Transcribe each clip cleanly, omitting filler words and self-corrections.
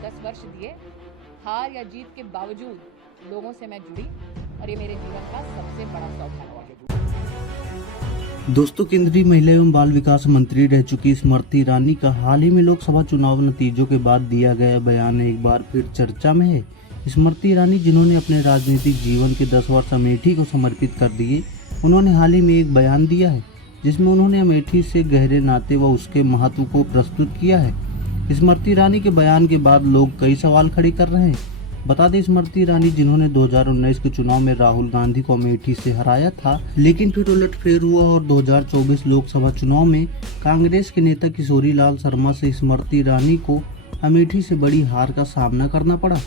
10 वर्ष दिए। हार या जीत के बावजूद लोगों से मैं जुड़ी और ये मेरे जीवन का सबसे बड़ा सौभाग्य है। दोस्तों, केंद्रीय महिला एवं बाल विकास मंत्री रह चुकी स्मृति ईरानी का हाल ही में लोकसभा चुनाव नतीजों के बाद दिया गया बयान एक बार फिर चर्चा में है। स्मृति ईरानी, जिन्होंने अपने राजनीतिक जीवन के 10 वर्ष अमेठी को समर्पित कर दिए, उन्होंने हाल ही में एक बयान दिया है जिसमें उन्होंने अमेठी से गहरे नाते व उसके महत्व को प्रस्तुत किया है। स्मृति ईरानी के बयान के बाद लोग कई सवाल खड़े कर रहे हैं। बता दें, स्मृति ईरानी, जिन्होंने 2019 के चुनाव में राहुल गांधी को अमेठी से हराया था, लेकिन फिर उलटफेर हुआ और 2024 लोकसभा चुनाव में कांग्रेस के नेता किशोरी लाल शर्मा से स्मृति ईरानी को अमेठी से बड़ी हार का सामना करना पड़ा,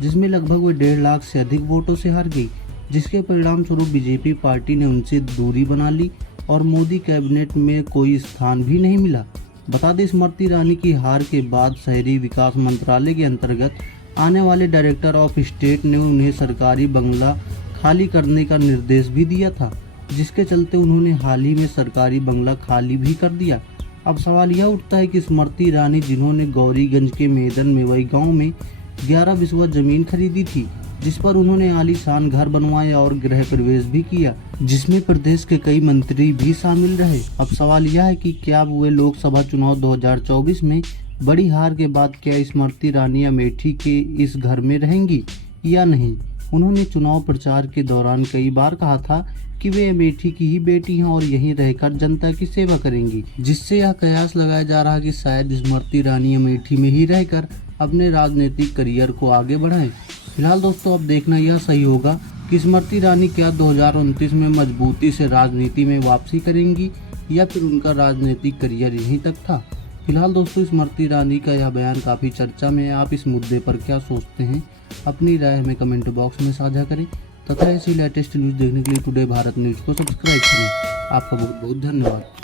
जिसमें लगभग वे 1.5 लाख से अधिक वोटों से हार गई, जिसके परिणाम स्वरूप बीजेपी पार्टी ने उनसे दूरी बना ली और मोदी कैबिनेट में कोई स्थान भी नहीं मिला। बता दें, स्मृति ईरानी की हार के बाद शहरी विकास मंत्रालय के अंतर्गत आने वाले डायरेक्टर ऑफ स्टेट ने उन्हें सरकारी बंगला खाली करने का निर्देश भी दिया था, जिसके चलते उन्होंने हाल ही में सरकारी बंगला खाली भी कर दिया। अब सवाल यह उठता है कि स्मृति ईरानी, जिन्होंने गौरीगंज के मेदन मेवई गांव में 11 बिस्वा जमीन खरीदी थी, जिस पर उन्होंने आलीशान घर बनवाया और गृह प्रवेश भी किया, जिसमें प्रदेश के कई मंत्री भी शामिल रहे। अब सवाल यह है कि क्या वे लोकसभा चुनाव 2024 में बड़ी हार के बाद क्या स्मृति ईरानी अमेठी के इस घर में रहेंगी या नहीं। उन्होंने चुनाव प्रचार के दौरान कई बार कहा था कि वे अमेठी की ही बेटी हैं और यहीं रहकर जनता की सेवा करेंगी, जिससे यह कयास लगाया जा रहा है कि शायद स्मृति ईरानी अमेठी में ही रहकर अपने राजनीतिक करियर को आगे बढ़ाएं। फिलहाल दोस्तों, अब देखना यह सही होगा कि स्मृति ईरानी क्या 2029 में मजबूती से राजनीति में वापसी करेंगी या फिर उनका राजनीतिक करियर यहीं तक था। फिलहाल दोस्तों, स्मृति ईरानी का यह बयान काफ़ी चर्चा में है। आप इस मुद्दे पर क्या सोचते हैं? अपनी राय हमें कमेंट बॉक्स में साझा करें तथा ऐसी लेटेस्ट न्यूज़ देखने के लिए टुडे भारत न्यूज़ को सब्सक्राइब करें। आपका बहुत बहुत धन्यवाद।